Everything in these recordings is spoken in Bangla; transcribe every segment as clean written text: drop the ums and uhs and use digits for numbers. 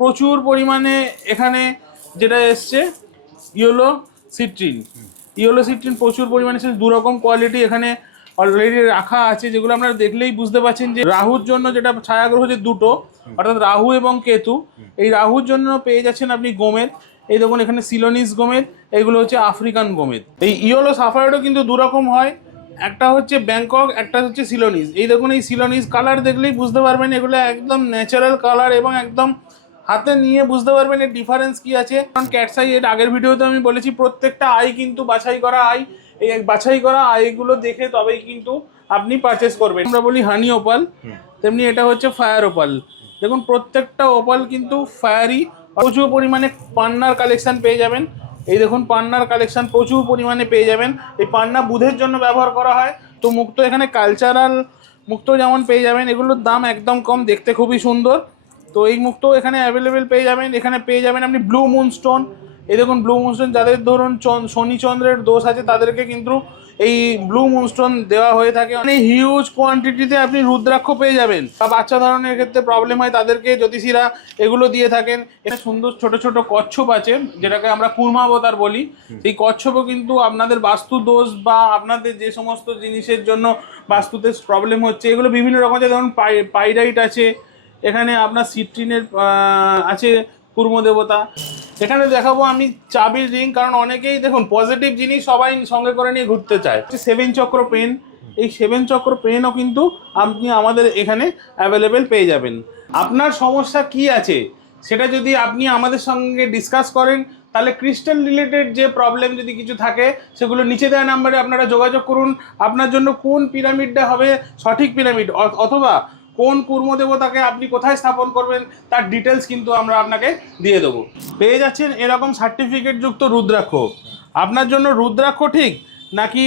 প্রচুর পরিমাণে এখানে যেটা এসছে ইয়েলো সিট্রিন প্রচুর পরিমাণে দু রকম কোয়ালিটি এখানে অলরেডি রাখা আছে, যেগুলো আপনারা দেখলেই বুঝতে পারছেন যে রাহুর জন্য যেটা ছায়াগ্রহ যে দুটো, অর্থাৎ রাহু এবং কেতু, এই রাহুর জন্য পেয়ে যাচ্ছেন আপনি গোমেদ। এই দেখুন এখানে সিলোনিস গোমেদ, এইগুলো হচ্ছে আফ্রিকান গোমেদ। এই ইয়েলো সাফায়ারও কিন্তু দু রকম হয়, একটা হচ্ছে ব্যাংকক, একটা হচ্ছে সিলোনিস। এই দেখুন এই সিলোনিস কালার দেখলেই বুঝতে পারবেন এগুলো একদম ন্যাচারাল কালার এবং একদম হাতে নিয়ে বুঝতে পারবেন এর ডিফারেন্স কি আছে। কারণ ক্যাটস আই এর আগের ভিডিওতে আমি বলেছি প্রত্যেকটা আই কিন্তু বাছাই করা আই, এই বাছাই করা আইগুলো দেখে তবেই কিন্তু আপনি পারচেস করবেন। আমরা বলি হানি ওপাল, তেমনি এটা হচ্ছে ফায়ার ওপাল। দেখুন প্রত্যেকটা ওপাল কিন্তু ফায়ারি। প্রচুর পরিমাণে পান্নার কালেকশন পেয়ে যাবেন। এই দেখুন পান্নার কালেকশন প্রচুর পরিমাণে পেয়ে যাবেন। এই পান্না বুধের জন্য ব্যবহার করা হয়। তো মুক্তো এখানে কালচারাল মুক্তো যেমন পেয়ে যাবেন, এগুলোর দাম একদম কম, দেখতে খুবই সুন্দর। তো এই মুক্তো এখানে অ্যাভেলেবেল পেয়ে যাবেন। এখানে পেয়ে যাবেন আপনি ব্লু মুনস্টোন। এই দেখুন ব্লু মুনস্টোন, যাদের ধরুন শনি চন্দ্রের দোষ আছে তাদেরকে কিন্তু এই ব্লু মুনস্টোন দেওয়া হয়ে থাকে। মানে হিউজ কোয়ান্টিটিতে আপনি রুদ্রাক্ষ পেয়ে যাবেন, বা বাচ্চা ধরনের ক্ষেত্রে প্রবলেম হয় তাদেরকে জ্যোতিষীরা এগুলো দিয়ে থাকেন। এখানে সুন্দর ছোট ছোট কচ্ছপ আছে, যেটাকে আমরা কুর্মাবতার বলি। সেই কচ্ছপও কিন্তু আপনাদের বাস্তু দোষ বা আপনাদের যে সমস্ত জিনিসের জন্য বাস্তুতে প্রবলেম হচ্ছে, এগুলো বিভিন্ন রকম আছে। ধরুন পাইরাইট আছে, এখানে আপনার সিট্রিনের আছে কুর্ম দেবতা। এখানে দেখাবো আমি চাবির রিং, কারণ অনেকেই দেখুন পজিটিভ জিনিস সবাই সঙ্গে করে নিয়ে ঘুরতে চায়। সেভেন চক্র পেন, এই সেভেন চক্র পেনও কিন্তু আপনি আমাদের এখানে অ্যাভেলেবেল পেয়ে যাবেন। আপনার সমস্যা কি আছে সেটা যদি আপনি আমাদের সঙ্গে ডিসকাস করেন, তাহলে ক্রিস্টাল রিলেটেড যে প্রবলেম যদি কিছু থাকে সেগুলো নিচে দেওয়া নাম্বারে আপনারা যোগাযোগ করুন। আপনার জন্য কোন পিরামিডটা হবে সঠিক পিরামিড, অথবা কোন কুর্ম দেবতাকে আপনি কোথায় স্থাপন করবেন তার ডিটেলস কিন্তু আমরা আপনাকে দিয়ে দেবো। পেয়ে যাচ্ছেন এরকম সার্টিফিকেট যুক্ত রুদ্রাক্ষ। আপনার জন্য রুদ্রাক্ষ ঠিক নাকি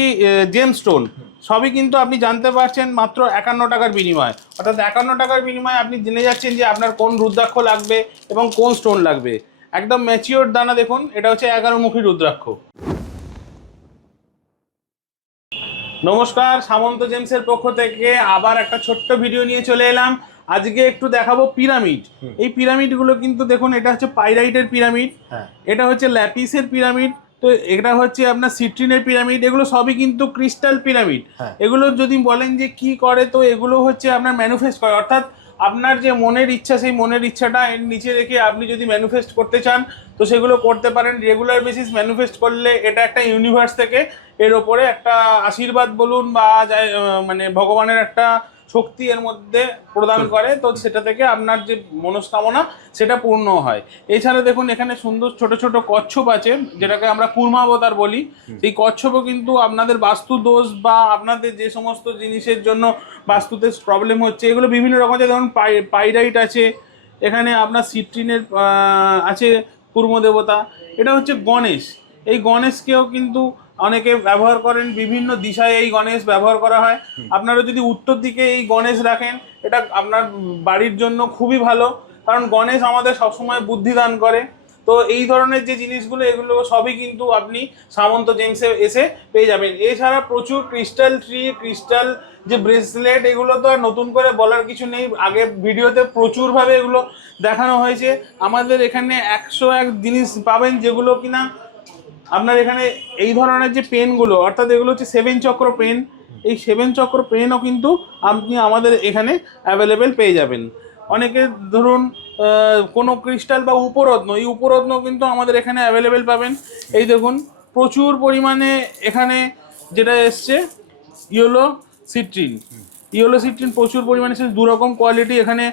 জেম স্টোন, সবই কিন্তু আপনি জানতে পারছেন মাত্র 51 টাকার বিনিময়ে। অর্থাৎ 51 টাকার বিনিময়ে আপনি জেনে যাচ্ছেন যে আপনার কোন রুদ্রাক্ষ লাগবে এবং কোন স্টোন লাগবে। একদম ম্যাচিওর দানা। দেখুন এটা হচ্ছে 11মুখী রুদ্রাক্ষ। নমস্কার, সামন্ত জেমসের পক্ষ থেকে আবার একটা ছোট্ট ভিডিও নিয়ে চলে এলাম। আজকে একটু দেখাবো পিরামিড। এই পিরামিডগুলো কিন্তু দেখুন, এটা হচ্ছে পাইরাইটের পিরামিড, এটা হচ্ছে ল্যাপিসের পিরামিড, তো এটা হচ্ছে আপনার সিট্রিনের পিরামিড। এগুলো সবই কিন্তু ক্রিস্টাল পিরামিড। এগুলো যদি বলেন যে কি করে, তো এগুলো হচ্ছে আপনার ম্যানিফেস্ট করে, অর্থাৎ আপনার যে মনের ইচ্ছা সেই মনের ইচ্ছাটা এর নিচে রেখে আপনি যদি ম্যানিফেস্ট করতে চান তো সেগুলো করতে পারেন। রেগুলার বেসিস ম্যানিফেস্ট করলে এটা একটা ইউনিভার্স থেকে এর ওপরে একটা আশীর্বাদ বলুন বা মানে ভগবানের একটা শক্তি এর মধ্যে প্রদান করে, তো সেটা থেকে আপনার যে মনস্কামনা সেটা পূর্ণ হয়। এছাড়া দেখুন এখানে সুন্দর ছোট ছোট কচ্ছপ আছে, যেটাকে আমরা কুর্মাবতার বলি। সেই কচ্ছপও কিন্তু আপনাদের বাস্তু দোষ বা আপনাদের যে সমস্ত জিনিসের জন্য বাস্তুতে প্রবলেম হচ্ছে, এগুলো বিভিন্ন রকম আছে। ধরুন পাইরাইট আছে, এখানে আপনার সিট্রিনের আছে কুর্ম দেবতা। এটা হচ্ছে গণেশ। এই গণেশকেও কিন্তু অনেকে ব্যবহার করেন, বিভিন্ন দিশায় এই গণেশ ব্যবহার করা হয়। আপনারা যদি উত্তর দিকে এই গণেশ রাখেন, এটা আপনার বাড়ির জন্য খুবই ভালো, কারণ গণেশ আমাদের সবসময় বুদ্ধি দান করে। তো এই ধরনের যে জিনিসগুলো, এগুলো সবই কিন্তু আপনি সামন্ত জেমসে এসে পেয়ে যাবেন। এছাড়া প্রচুর ক্রিস্টাল ট্রি, ক্রিস্টাল যে ব্রেসলেট, এগুলো তো আর নতুন করে বলার কিছু নেই, আগে ভিডিওতে প্রচুরভাবে এগুলো দেখানো হয়েছে। আমাদের এখানে 101 জিনিস পাবেন যেগুলো কিনা আপনার এখানে এই ধরনের যে পেনগুলো, অর্থাৎ এগুলো হচ্ছে সেভেন চক্র পেন। এই সেভেন চক্র পেনও কিন্তু আপনি আমাদের এখানে অ্যাভেলেবেল পেয়ে যাবেন। অনেকে ধরুন কোনো ক্রিস্টাল বা উপরত্ন, এই উপরত্ন কিন্তু আমাদের এখানে অ্যাভেলেবেল পাবেন। এই দেখুন প্রচুর পরিমাণে এখানে যেটা এসছে ইয়েলো সিট্রিন প্রচুর পরিমাণে দু রকম কোয়ালিটি এখানে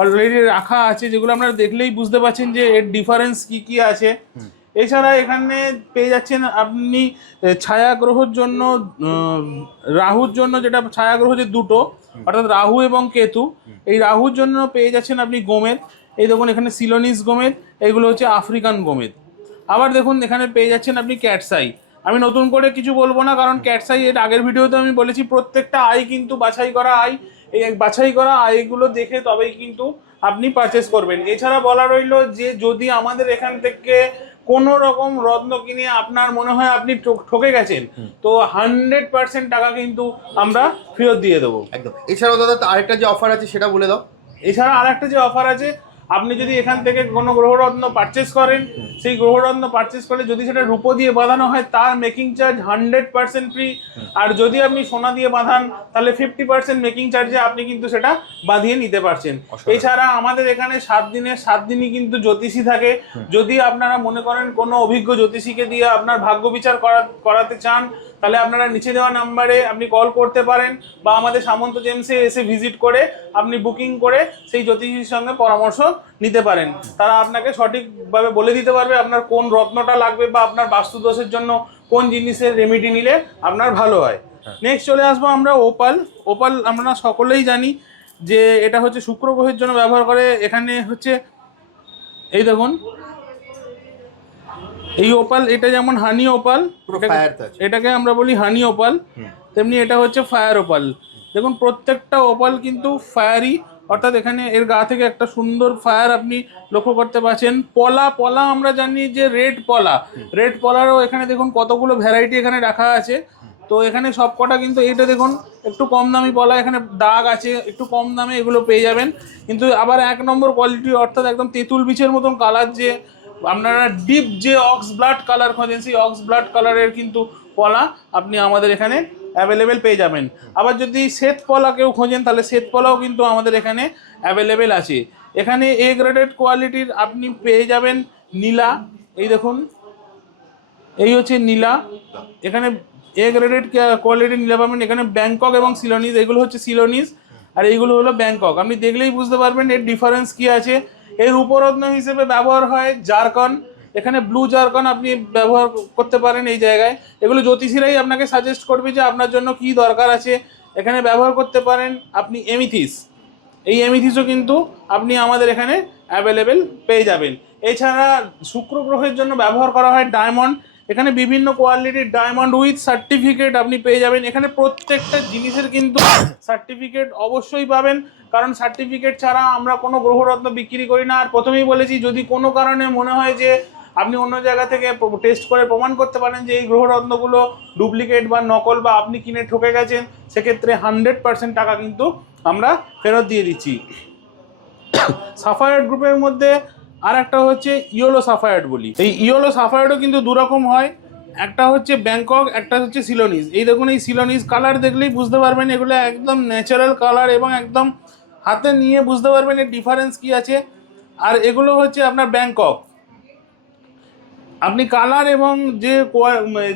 অলরেডি রাখা আছে, যেগুলো আপনারা দেখলেই বুঝতে পারছেন যে এর ডিফারেন্স কি কি আছে। এছাড়া এখানে পেয়ে যাচ্ছেন আপনি ছায়াগ্রহর জন্য রাহুর জন্য যেটা ছায়াগ্রহ যে দুটো, অর্থাৎ রাহু এবং কেতু, এই রাহুর জন্য পেয়ে যাচ্ছেন আপনি গোমেদ। এই দেখুন এখানে সিলোনিস গোমেদ, এইগুলো হচ্ছে আফ্রিকান গোমেদ। আবার দেখুন এখানে পেয়ে যাচ্ছেন আপনি ক্যাটস আই। আমি নতুন করে কিছু বলবো না, কারণ ক্যাটস আই এর আগের ভিডিওতে আমি বলেছি প্রত্যেকটা আই কিন্তু বাছাই করা আই, এই বাছাই করা আইগুলো দেখে তবেই কিন্তু আপনি পারচেস করবেন। এছাড়া বলা রইল যে যদি আমাদের এখান থেকে কোনো রকম রত্ন কিনে আপনার মনে হয় আপনি ঠকে গেছেন, তো 100% টাকা কিন্তু আমরা ফেরত দিয়ে দেবো। একদম। এছাড়াও দাদা আরেকটা যে অফার আছে সেটা বলে দাও। এছাড়া আরেকটা যে অফার আছে, আপনি যদি এখান থেকে কোনো গ্রহরত্ন পারচেস করেন, সেই গ্রহরত্ন পারচেস করলে যদি সেটা রূপো দিয়ে বাঁধানো হয় তার মেকিং চার্জ 100% ফ্রি। আর যদি আপনি সোনা দিয়ে বাঁধান তাহলে 50% মেকিং চার্জে আপনি কিন্তু সেটা বাঁধিয়ে নিতে পারছেন। এছাড়া আমাদের এখানে 7 দিনের 7 দিনই কিন্তু জ্যোতিষী থাকে। যদি আপনারা মনে করেন কোনো অভিজ্ঞ জ্যোতিষীকে দিয়ে আপনার ভাগ্য বিচার করাতে চান, তাহলে আপনারা নিচে দেওয়া নাম্বারে আপনি কল করতে পারেন, বা আমাদের সামন্ত জেমসে এসে ভিজিট করে আপনি বুকিং করে সেই জ্যোতিষীর সঙ্গে পরামর্শ নিতে পারেন। তারা আপনাকে সঠিকভাবে বলে দিতে পারবে আপনার কোন রত্নটা লাগবে বা আপনার বাস্তুদোষের জন্য কোন জিনিসের রেমেডি নিলে আপনার ভালো হয়। নেক্সট চলে আসবো আমরা ওপাল। ওপাল আমরা সকলেই জানি যে এটা হচ্ছে শুক্র গ্রহের জন্য ব্যবহার করে। এখানে হচ্ছে এই দেখুন এই ওপাল, এটা যেমন হানি ওপাল, এটাকে আমরা বলি হানি ওপাল, তেমনি এটা হচ্ছে ফায়ার ওপাল। দেখুন প্রত্যেকটা ওপাল কিন্তু ফায়ারি, অর্থাৎ এখানে এর গা থেকে একটা সুন্দর ফায়ার আপনি লক্ষ্য করতে পারছেন। পলা, পলা আমরা জানি যে রেড পলা, রেড পলারও এখানে দেখুন কতগুলো ভ্যারাইটি এখানে রাখা আছে। তো এখানে সবকটা কিন্তু এইটা দেখুন একটু কম দামি পলা, এখানে দাগ আছে, একটু কম দামে এগুলো পেয়ে যাবেন। কিন্তু আবার 1 নম্বর কোয়ালিটি, অর্থাৎ একদম তেঁতুল বিচের মতন কালার, যে আপনারা ডিপ যে অক্স ব্লাড কালার খোঁজেন সেই অক্স ব্লাড কালারের কিন্তু পলা আপনি আমাদের এখানে অ্যাভেলেবেল পেয়ে যাবেন। আবার যদি শ্বেত পলা কেউ খোঁজেন তাহলে শ্বেত পলাও কিন্তু আমাদের এখানে অ্যাভেলেবেল আছে। এখানে এ গ্রেডেড কোয়ালিটির আপনি পেয়ে যাবেন নীলা, এই দেখুন এই হচ্ছে নীলা, এখানে এ গ্রেডেড কোয়ালিটির নীলা পাবেন। এখানে ব্যাংকক এবং সিলোনিস, এগুলো হচ্ছে সিলোনিস আর এইগুলো হলো ব্যাংকক। আপনি দেখলেই বুঝতে পারবেন এর ডিফারেন্স কি আছে। এর উপরত্ন হিসেবে ব্যবহার হয় জারকন, এখানে ব্লু জারকন আপনি ব্যবহার করতে পারেন এই জায়গায়। এগুলো জ্যোতিষীরাই আপনাকে সাজেস্ট করবে যে আপনার জন্য কি দরকার আছে। এখানে ব্যবহার করতে পারেন আপনি এমিথিস, এই এমিথিসও কিন্তু আপনি আমাদের এখানে অ্যাভেলেবেল পেয়ে যাবেন। এছাড়া শুক্র গ্রহের জন্য ব্যবহার করা হয় ডায়মন্ড, এখানে বিভিন্ন কোয়ালিটির ডায়মন্ড উইথ সার্টিফিকেট আপনি পেয়ে যাবেন। এখানে প্রত্যেকটা জিনিসের কিন্তু সার্টিফিকেট অবশ্যই পাবেন, কারণ সার্টিফিকেট ছাড়া আমরা কোনো গ্রহরত্ন বিক্রি করি না। আর প্রথমেই বলেছি, যদি কোনো কারণে মনে হয় যে আপনি অন্য জায়গা থেকে টেস্ট করে প্রমাণ করতে পারেন যে এই গ্রহরত্নগুলো ডুপ্লিকেট বা নকল বা আপনি কিনে ঠকে গেছেন, সেক্ষেত্রে 100% টাকা কিন্তু আমরা ফেরত দিয়ে দিচ্ছি। সাফায়ার গ্রুপের মধ্যে আর একটা হচ্ছে ইয়েলো সাফায়ার বলি। এই ইয়েলো সাফায়ারও কিন্তু দুরকম হয়, একটা হচ্ছে ব্যাংকক, একটা হচ্ছে সিলোনিস। এই দেখুন এই সিলোনিস কালার দেখলেই বুঝতে পারবেন এগুলো একদম ন্যাচারাল কালার এবং একদম হাতে নিয়ে বুঝতে পারবেন এর ডিফারেন্স কি আছে। আর এগুলো হচ্ছে আপনার ব্যাংকক, আপনি কালার এবং যে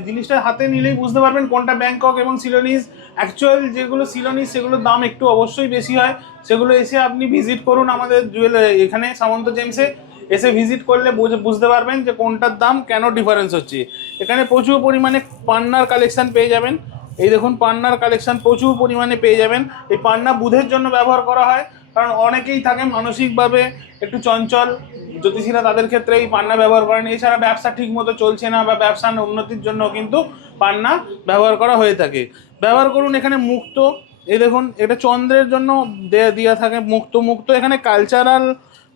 জিনিসটা হাতে নিলেই বুঝতে পারবেন কোনটা ব্যাংকক এবং সিলোনিস। অ্যাকচুয়াল যেগুলো সিলোনিস সেগুলোর দাম একটু অবশ্যই বেশি হয়, সেগুলো এসে আপনি ভিজিট করুন আমাদের এখানে সামন্ত জেমসে, এসে ভিজিট করলে বুঝতে পারবেন যে কোনটার দাম কেন ডিফারেন্স হচ্ছে। এখানে প্রচুর পরিমাণে পান্নার কালেকশান পেয়ে যাবেন, এই দেখুন পান্নার কালেকশান প্রচুর পরিমাণে পেয়ে যাবেন। এই পান্না বুধের জন্য ব্যবহার করা হয়, কারণ অনেকেই থাকে মানসিকভাবে একটু চঞ্চল, জ্যোতিষীরা তাদের ক্ষেত্রে এই পান্না ব্যবহার করেন। এছাড়া ব্যবসা ঠিক মতো চলছে না বা ব্যবসার উন্নতির জন্য কিন্তু পান্না ব্যবহার করা হয়ে থাকে। ব্যবহার করুন এখানে মুক্তো, এই দেখুন এটা চন্দ্রের জন্য দেওয়া থাকে মুক্তো। মুক্তো এখানে কালচারাল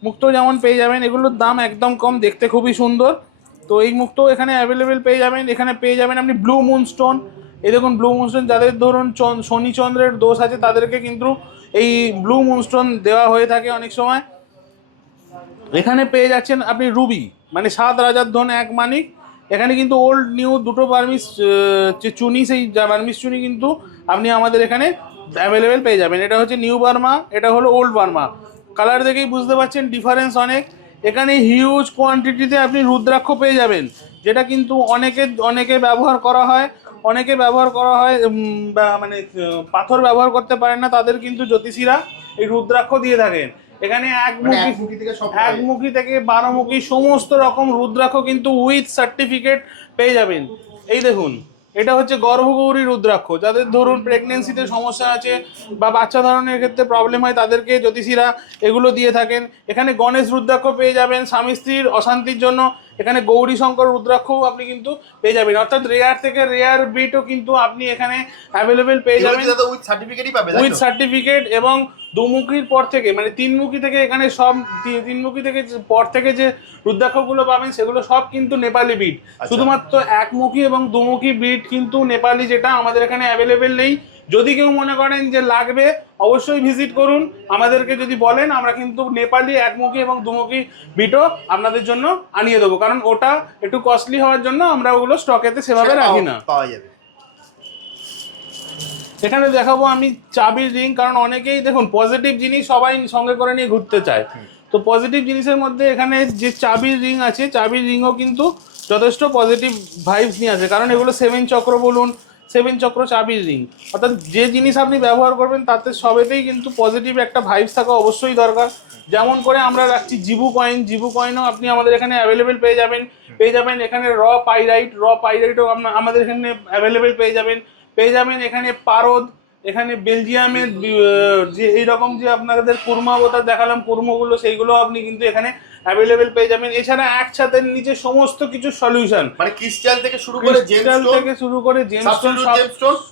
মুক্তো যেমন পেয়ে যাবেন, এগুলোর দাম একদম কম, দেখতে খুবই সুন্দর। তো এই মুক্তো এখানে অ্যাভেলেবেল পেয়ে যাবেন। এখানে পেয়ে যাবেন আপনি ব্লু মুন স্টোন, এই দেখুন ব্লু মুন স্টোন, যাদের ধরুন শনি চন্দ্রের দোষ আছে তাদেরকে কিন্তু এই ব্লু মুন স্টোন দেওয়া হয়ে থাকে অনেক সময়। এখানে পেয়ে যাচ্ছেন আপনি রুবি, মানে 7 রাজার ধন 1 মানিক। এখানে কিন্তু ওল্ড নিউ দুটো বার্মিস যে চুনি, সেই বার্মিস চুনি কিন্তু আপনি আমাদের এখানে অ্যাভেলেবেল পেয়ে যাবেন। এটা হচ্ছে নিউ বার্মা, এটা হলো ওল্ড বার্মা। কালার দেখেই বুঝতে পারছেন ডিফারেন্স অনেক। এখানে হিউজ কোয়ান্টিটিতে আপনি রুদ্রাক্ষ পেয়ে যাবেন, যেটা কিন্তু অনেকে ব্যবহার করা হয়, মানে পাথর ব্যবহার করতে পারেন না, তাদের কিন্তু জ্যোতিষীরা এই রুদ্রাক্ষ দিয়ে থাকেন। এখানে একমুখী থেকে 12মুখী সমস্ত রকম রুদ্রাক্ষ কিন্তু উইথ সার্টিফিকেট পেয়ে যাবেন। এই দেখুন এটা হচ্ছে গর্ভগৌরী রুদ্রাক্ষ, যাদের ধরুন প্রেগনেন্সিতে সমস্যা আছে বা বাচ্চা ধারণের ক্ষেত্রে প্রবলেম হয় তাদেরকে জ্যোতিষীরা এগুলো দিয়ে থাকেন। এখানে গণেশ রুদ্রাক্ষ পেয়ে যাবেন স্বামী স্ত্রীর অশান্তির জন্য। এখানে গৌরী শঙ্কর রুদ্রাক্ষও আপনি কিন্তু পেয়ে যাবেন, অর্থাৎ রেয়ার থেকে রেয়ার বিটও কিন্তু আপনি এখানে অ্যাভেলেবেল পেয়ে যাবেন উইথ সার্টিফিকেট। এবং দুমুখীর পর থেকে মানে 3মুখী থেকে এখানে সব 3মুখী থেকে পর থেকে যে রুদ্রাক্ষগুলো পাবেন সেগুলো সব কিন্তু নেপালি বিট। শুধুমাত্র 1মুখী এবং 2মুখী বিট কিন্তু নেপালি যেটা আমাদের এখানে অ্যাভেলেবেল নেই। যদি কেউ মনে করেন যে লাগবে অবশ্যই ভিজিট করুন, আমাদেরকে যদি বলেন আমরা কিন্তু নেপালি একমুখী এবং দুমুখী বিটো আপনাদের জন্য আনিয়ে দেবো, কারণ ওটা একটু কস্টলি হওয়ার জন্য আমরা ওগুলো স্টকেতে সেভাবে রাখি না। পাওয়া যাবে। এখানে দেখাবো আমি চাবির রিং, কারণ অনেকেই দেখুন পজিটিভ জিনিস সবাই সঙ্গে করে নিয়ে ঘুরতে চায়। তো পজিটিভ জিনিসের মধ্যে এখানে যে চাবির রিং আছে, চাবির রিংও কিন্তু যথেষ্ট পজিটিভ ভাইবস নিয়ে আসে, কারণ এগুলো 7 চক্র বলুন, 7 চক্র চাবির রিং, অর্থাৎ যে জিনিস আপনি ব্যবহার করবেন তাতে সবেতেই কিন্তু পজিটিভ একটা ভাইবস থাকা অবশ্যই দরকার। যেমন করে আমরা রাখছি জিবু কয়েন, জিবু কয়েনও আপনি আমাদের এখানে অ্যাভেলেবেল পেয়ে যাবেন এখানে র পাইরাইটও আমাদের এখানে অ্যাভেলেবেল পেয়ে যাবেন এখানে পারদ, এখানে বেলজিয়ামের যে এইরকম যে আপনাদের কুরমা বোতা দেখালাম কুরমোগুলো, সেইগুলো আপনি কিন্তু এখানে অ্যাভেলেবেল পেয়ে যাবেন। এছাড়া এক ছাদের নিচে সমস্ত কিছু সলিউশন, মানে ক্রিস্টাল থেকে শুরু করে জেমস্টোন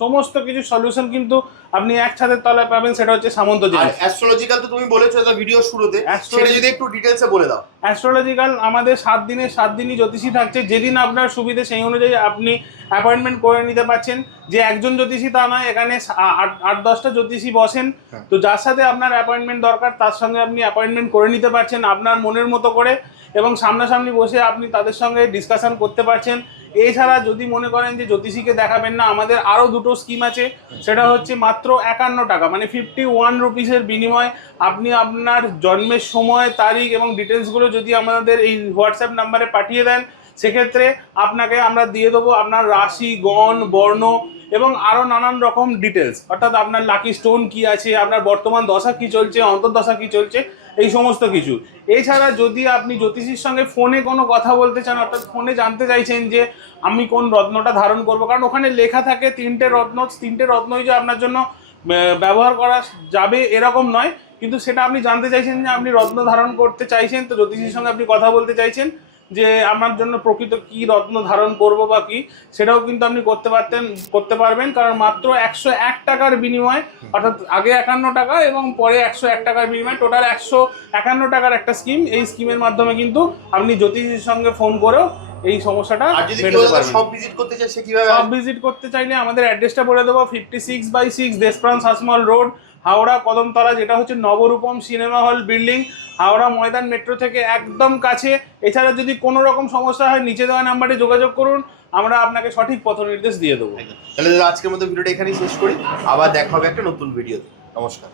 সমস্ত কিছু সলিউশন কিন্তু আপনি এক ছাদের তলায় পাবেন, সেটা হচ্ছে সামন্ত জেমস। অ্যাস্ট্রোলজিক্যাল তো তুমি বলেছো এটা ভিডিও শুরুতে, সেটা যদি একটু ডিটেইলসে বলে দাও। অ্যাস্ট্রোলজিক্যাল আমাদের 7 দিনে 7 দিনই জ্যোতিষী থাকছে, যেদিন আপনার সুবিধে সেই অনুযায়ী আপনি অ্যাপয়েন্টমেন্ট করে নিতে পারছেন। যে একজন জ্যোতিষী তা নয়, এখানে 8-10টা জ্যোতিষী বসেন, তো যার সাথে আপনার অ্যাপয়েন্টমেন্ট দরকার তার সঙ্গে আপনি অ্যাপয়েন্টমেন্ট করে নিতে পারছেন আপনার মনের মতো করে, এবং সামনাসামনি বসে আপনি তাদের সঙ্গে ডিসকাশন করতে পারছেন। এছাড়া যদি মনে করেন যে জ্যোতিষীকে দেখাবেন না, আমাদের আরও দুটো স্কিম আছে, সেটা হচ্ছে মাত্র 51 টাকা, মানে 51 রুপিসের বিনিময়ে আপনি আপনার জন্মের সময়, তারিখ এবং ডিটেলসগুলো যদি আমাদের এই হোয়াটসঅ্যাপ নাম্বারে পাঠিয়ে দেন, সেক্ষেত্রে আপনাকে আমরা দিয়ে দেবো আপনার রাশি, গণ, বর্ণ এবং আরও নানান রকম ডিটেলস, অর্থাৎ আপনার লাকি স্টোন কি আছে, আপনার বর্তমান দশা কি চলছে, অন্তর্দশা কি চলছে, এই সমস্ত কিছু। এছাড়া যদি আপনি জ্যোতিষীর সঙ্গে ফোনে কোনো কথা বলতে চান, অর্থাৎ ফোনে জানতে চাইছেন যে আমি কোন রত্নটা ধারণ করব, কারণ ওখানে লেখা থাকে 3টে রত্নই যে আপনার জন্য ব্যবহার করা যাবে এরকম নয়, কিন্তু সেটা আপনি জানতে চাইছেন যে আপনি রত্ন ধারণ করতে চাইছেন, তো জ্যোতিষীর সঙ্গে আপনি কথা বলতে চাইছেন যে আমার জন্য প্রকৃত কি রত্ন ধারণ করব বা কি, সেটাও কিন্তু আপনি করতে পারবেন, কারণ মাত্র 101 টাকার বিনিময়ে, অর্থাৎ আগে 51 টাকা এবং পরে 101 টাকার বিনিময়ে টোটাল 151 টাকার একটা স্কিম। এই স্কিমের মাধ্যমে কিন্তু আপনি জ্যোতিষীর সঙ্গে ফোন করেও এই সমস্যাটা সব ভিজিট করতে চাই, সে কিভাবে? সব ভিজিট করতে চাইলে আমাদের অ্যাড্রেসটা বলে দেবো, 56/6 দেশপ্রাণ শাসমল রোড, হাওড়া কদমতলা, যেটা হচ্ছে নবরূপম cinema hall building, Howrah Maidan metro থেকে একদম কাছে। এছাড়া যদি কোনো রকম সমস্যা হয় নিচে দেওয়া নাম্বারে যোগাযোগ করুন, আমরা আপনাকে সঠিক পথ নির্দেশ দিয়ে দেবো। তাহলে আজকের মতো ভিডিওটা এখানেই শেষ করি, আবার দেখা হবে একটা নতুন ভিডিওতে। নমস্কার।